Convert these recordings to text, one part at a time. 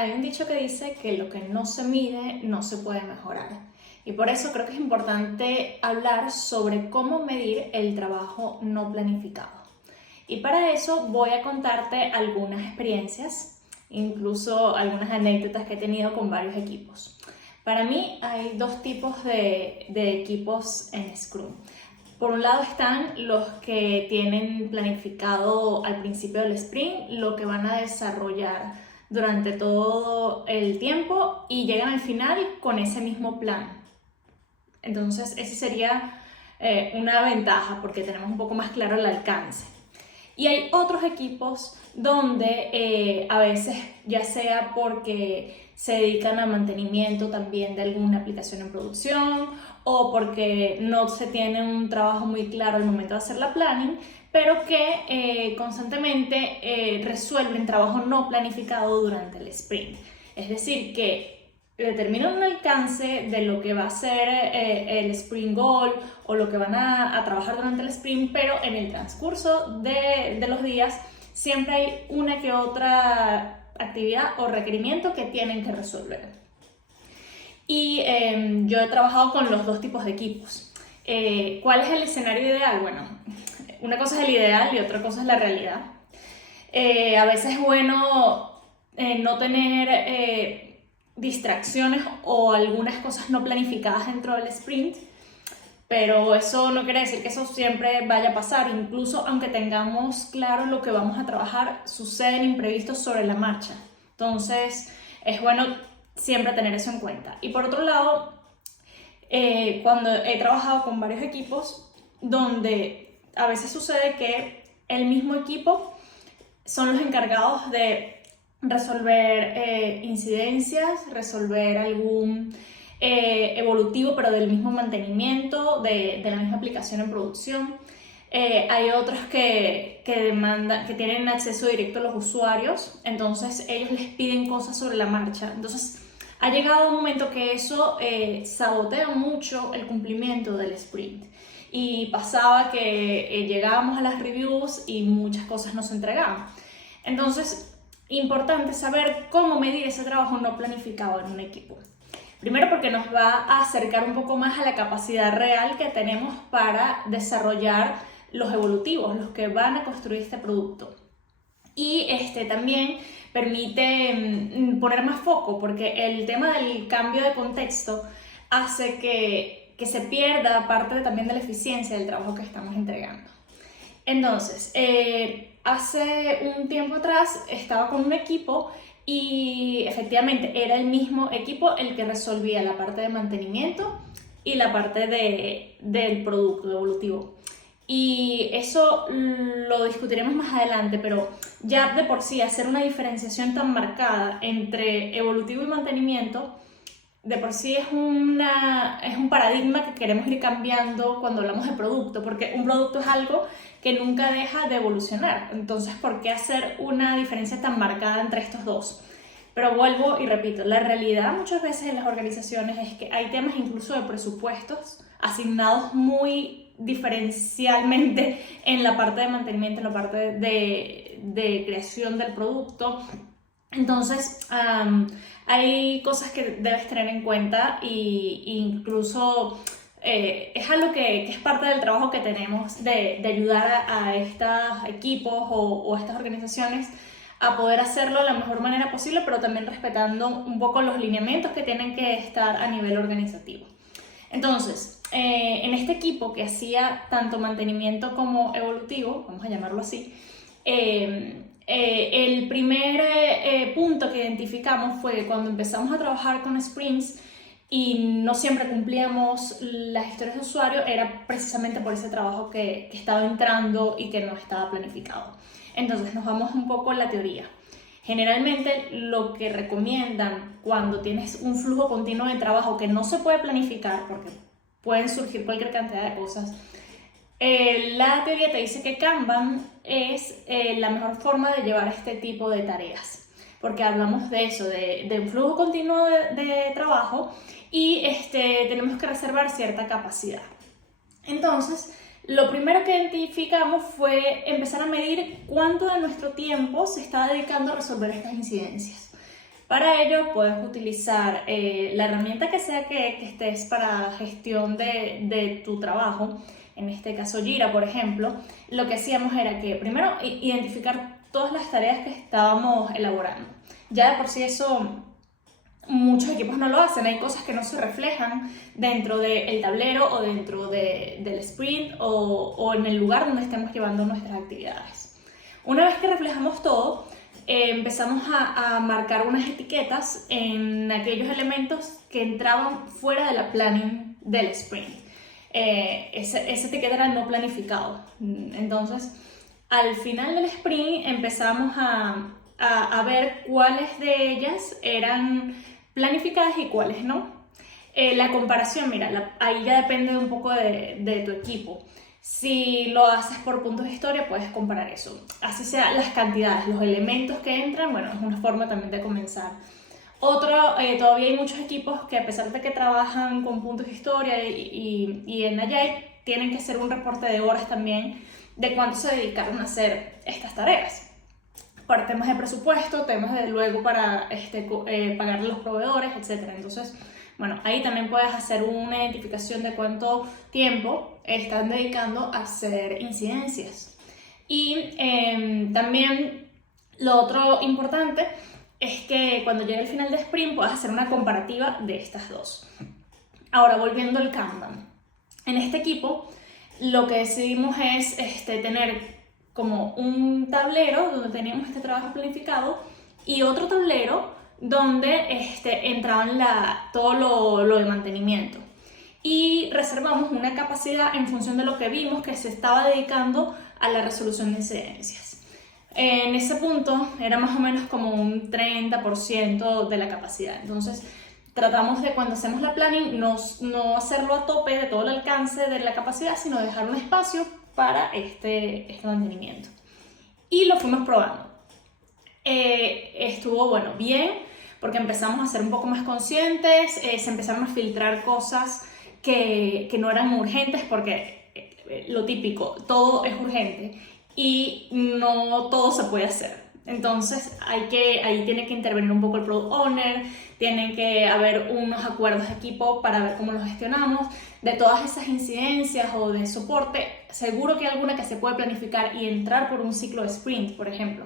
Hay un dicho que dice que lo que no se mide no se puede mejorar. Y por eso creo que es importante hablar sobre cómo medir el trabajo no planificado. Y para eso voy a contarte algunas experiencias, incluso algunas anécdotas que he tenido con varios equipos. Para mí hay dos tipos de equipos en Scrum. Por un lado están los que tienen planificado al principio del sprint lo que van a desarrollar durante todo el tiempo y llegan al final con ese mismo plan. Entonces, esa sería una ventaja porque tenemos un poco más claro el alcance. Y hay otros equipos donde a veces, ya sea porque se dedican a mantenimiento también de alguna aplicación en producción o porque no se tiene un trabajo muy claro al momento de hacer la planning, pero que constantemente resuelven trabajo no planificado durante el sprint. Es decir, que determinan un alcance de lo que va a ser el sprint goal o lo que van a trabajar durante el sprint, pero en el transcurso de los días siempre hay una que otra actividad o requerimiento que tienen que resolver. Y yo he trabajado con los dos tipos de equipos. ¿Cuál es el escenario ideal? Bueno, una cosa es el ideal y otra cosa es la realidad. A veces es bueno no tener distracciones o algunas cosas no planificadas dentro del sprint, pero eso no quiere decir que eso siempre vaya a pasar. Incluso aunque tengamos claro lo que vamos a trabajar, suceden imprevistos sobre la marcha. Entonces es bueno siempre tener eso en cuenta. Y por otro lado, cuando he trabajado con varios equipos donde a veces sucede que el mismo equipo son los encargados de resolver incidencias, resolver algún evolutivo pero del mismo mantenimiento de la misma aplicación en producción. Hay otros que tienen acceso directo a los usuarios, entonces ellos les piden cosas sobre la marcha. Entonces ha llegado un momento que eso sabotea mucho el cumplimiento del sprint. Y pasaba que llegábamos a las reviews y muchas cosas no se entregaban. Entonces, importante saber cómo medir ese trabajo no planificado en un equipo. Primero porque nos va a acercar un poco más a la capacidad real que tenemos para desarrollar los evolutivos, los que van a construir este producto. Y también permite poner más foco, porque el tema del cambio de contexto hace que se pierda parte también de la eficiencia del trabajo que estamos entregando. Entonces, hace un tiempo atrás estaba con un equipo y efectivamente era el mismo equipo el que resolvía la parte de mantenimiento y la parte del producto evolutivo. Y eso lo discutiremos más adelante, pero ya de por sí hacer una diferenciación tan marcada entre evolutivo y mantenimiento de por sí es un paradigma que queremos ir cambiando cuando hablamos de producto, porque un producto es algo que nunca deja de evolucionar. Entonces, ¿por qué hacer una diferencia tan marcada entre estos dos? Pero vuelvo y repito, la realidad muchas veces en las organizaciones es que hay temas incluso de presupuestos asignados muy diferencialmente en la parte de mantenimiento, en la parte de creación del producto. Entonces, hay cosas que debes tener en cuenta e incluso es algo que es parte del trabajo que tenemos de ayudar a estos equipos o a estas organizaciones a poder hacerlo de la mejor manera posible, pero también respetando un poco los lineamientos que tienen que estar a nivel organizativo. Entonces, en este equipo que hacía tanto mantenimiento como evolutivo, vamos a llamarlo así, el primer punto que identificamos fue que cuando empezamos a trabajar con sprints y no siempre cumplíamos las historias de usuario, era precisamente por ese trabajo que estaba entrando y que no estaba planificado. Entonces nos vamos un poco a la teoría. Generalmente lo que recomiendan cuando tienes un flujo continuo de trabajo que no se puede planificar porque pueden surgir cualquier cantidad de cosas, la teoría te dice que Kanban es la mejor forma de llevar este tipo de tareas, porque hablamos de eso, de un flujo continuo de trabajo y tenemos que reservar cierta capacidad. Entonces, lo primero que identificamos fue empezar a medir cuánto de nuestro tiempo se está dedicando a resolver estas incidencias. Para ello puedes utilizar la herramienta que sea que estés para gestión de tu trabajo, en este caso Jira, por ejemplo. Lo que hacíamos era que primero identificar todas las tareas que estábamos elaborando. Ya de por sí eso muchos equipos no lo hacen, hay cosas que no se reflejan dentro del tablero o dentro del sprint o en el lugar donde estemos llevando nuestras actividades. Una vez que reflejamos todo, empezamos a marcar unas etiquetas en aquellos elementos que entraban fuera de la planning del sprint. Esa etiqueta era no planificado. Entonces, al final del sprint empezamos a ver cuáles de ellas eran planificadas y cuáles no. La comparación, mira, ahí ya depende un poco de tu equipo. Si lo haces por puntos de historia, puedes comparar eso. Así sea las cantidades, los elementos que entran, bueno, es una forma también de comenzar. Todavía hay muchos equipos que a pesar de que trabajan con puntos de historia y en Agile, tienen que hacer un reporte de horas también de cuánto se dedicaron a hacer estas tareas. Para temas de presupuesto, temas de luego para pagarle a los proveedores, etc. Entonces, bueno, ahí también puedes hacer una identificación de cuánto tiempo están dedicando a hacer incidencias. Y también lo otro importante es que cuando llegue el final de sprint puedas hacer una comparativa de estas dos. Ahora, volviendo al Kanban. En este equipo, lo que decidimos es tener como un tablero donde teníamos este trabajo planificado y otro tablero donde entraban todo lo de mantenimiento. Y reservamos una capacidad en función de lo que vimos que se estaba dedicando a la resolución de incidencias. En ese punto era más o menos como un 30% de la capacidad. Entonces tratamos de cuando hacemos la planning no hacerlo a tope de todo el alcance de la capacidad, sino dejar un espacio para este mantenimiento. Y lo fuimos probando. Estuvo bueno, bien, porque empezamos a ser un poco más conscientes, se empezaron a filtrar cosas que no eran urgentes, porque lo típico, todo es urgente y no todo se puede hacer. Entonces ahí tiene que intervenir un poco el Product Owner, tienen que haber unos acuerdos de equipo para ver cómo los gestionamos. De todas esas incidencias o de soporte, seguro que hay alguna que se puede planificar y entrar por un ciclo de sprint, por ejemplo.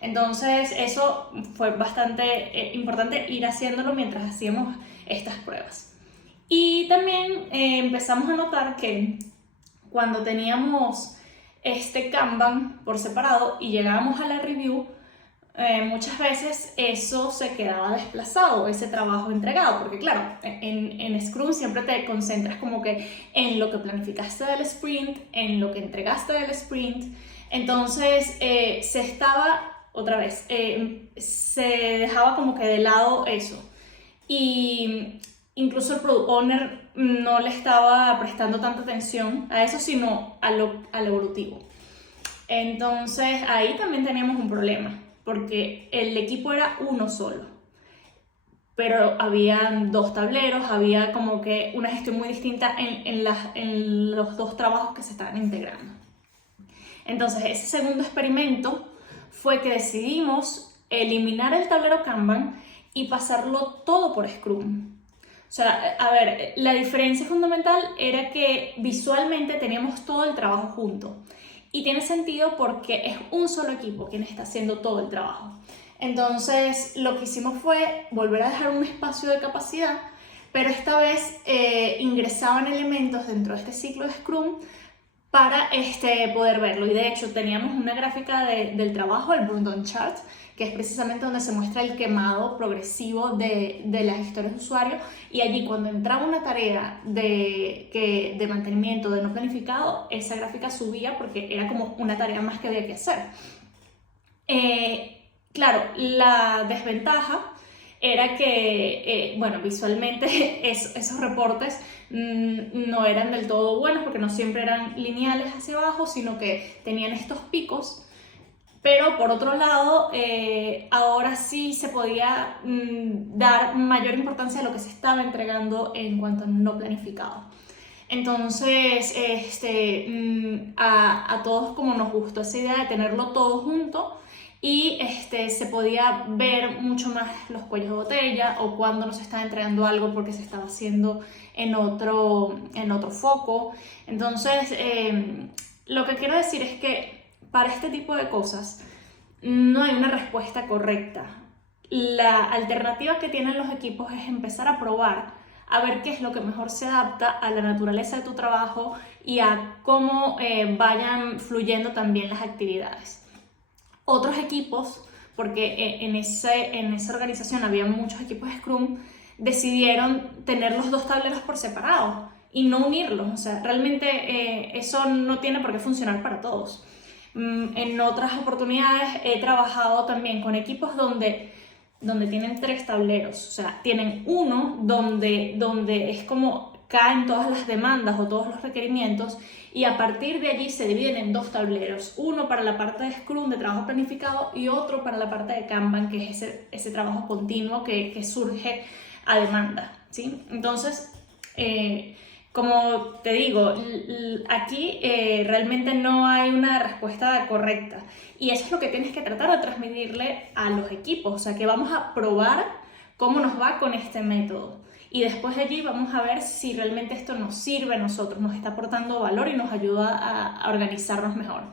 Entonces eso fue bastante importante ir haciéndolo mientras hacíamos estas pruebas. Y también empezamos a notar que cuando teníamos este Kanban por separado y llegábamos a la review, muchas veces eso se quedaba desplazado, ese trabajo entregado, porque claro, en Scrum siempre te concentras como que en lo que planificaste del sprint, en lo que entregaste del sprint. Entonces se dejaba como que de lado eso, y incluso el Product Owner no le estaba prestando tanta atención a eso, sino al evolutivo. Entonces ahí también teníamos un problema, porque el equipo era uno solo, pero habían dos tableros, había como que una gestión muy distinta en los dos trabajos que se estaban integrando. Entonces ese segundo experimento fue que decidimos eliminar el tablero Kanban y pasarlo todo por Scrum. O sea, a ver, la diferencia fundamental era que visualmente teníamos todo el trabajo junto. Y tiene sentido porque es un solo equipo quien está haciendo todo el trabajo. Entonces, lo que hicimos fue volver a dejar un espacio de capacidad, pero esta vez ingresaban elementos dentro de este ciclo de Scrum para poder verlo. Y de hecho, teníamos una gráfica del trabajo, el Burn-Down Chart, que es precisamente donde se muestra el quemado progresivo de las historias de usuario, y allí cuando entraba una tarea de mantenimiento de no planificado, esa gráfica subía porque era como una tarea más que había que hacer. Claro, la desventaja era que, visualmente esos reportes no eran del todo buenos porque no siempre eran lineales hacia abajo, sino que tenían estos picos. Pero por otro lado, ahora sí se podía dar mayor importancia a lo que se estaba entregando en cuanto a no planificado. Entonces, a todos como nos gustó esa idea de tenerlo todo junto y se podía ver mucho más los cuellos de botella o cuando no se estaba entregando algo porque se estaba haciendo en otro foco. Entonces, lo que quiero decir es que para este tipo de cosas no hay una respuesta correcta. La alternativa que tienen los equipos es empezar a probar, a ver qué es lo que mejor se adapta a la naturaleza de tu trabajo y a cómo vayan fluyendo también las actividades. Otros equipos, porque en esa organización había muchos equipos de Scrum, decidieron tener los dos tableros por separado y no unirlos. O sea, realmente eso no tiene por qué funcionar para todos. En otras oportunidades he trabajado también con equipos donde tienen 3 tableros. O sea, tienen uno donde es como caen todas las demandas o todos los requerimientos, y a partir de allí se dividen en 2 tableros, uno para la parte de Scrum, de trabajo planificado, y otro para la parte de Kanban, que es ese trabajo continuo que surge a demanda, ¿sí? Entonces, como te digo, aquí realmente no hay una respuesta correcta, y eso es lo que tienes que tratar de transmitirle a los equipos. O sea, que vamos a probar cómo nos va con este método. Y después de allí vamos a ver si realmente esto nos sirve a nosotros, nos está aportando valor y nos ayuda a organizarnos mejor.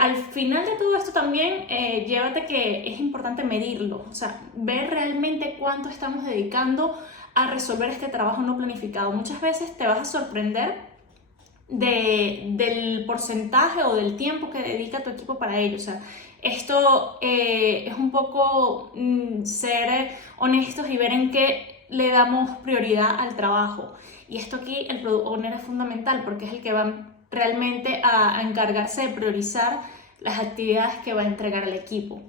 Al final de todo esto también, llévate que es importante medirlo, o sea, ver realmente cuánto estamos dedicando a resolver este trabajo no planificado. Muchas veces te vas a sorprender del porcentaje o del tiempo que dedica tu equipo para ello. O sea, esto es un poco ser honestos y ver en qué le damos prioridad al trabajo. Y esto aquí el Product Owner es fundamental, porque es el que va realmente a encargarse de priorizar las actividades que va a entregar el equipo.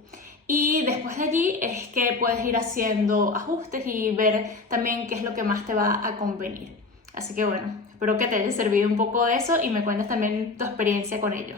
Y después de allí es que puedes ir haciendo ajustes y ver también qué es lo que más te va a convenir. Así que bueno, espero que te haya servido un poco de eso y me cuentes también tu experiencia con ello.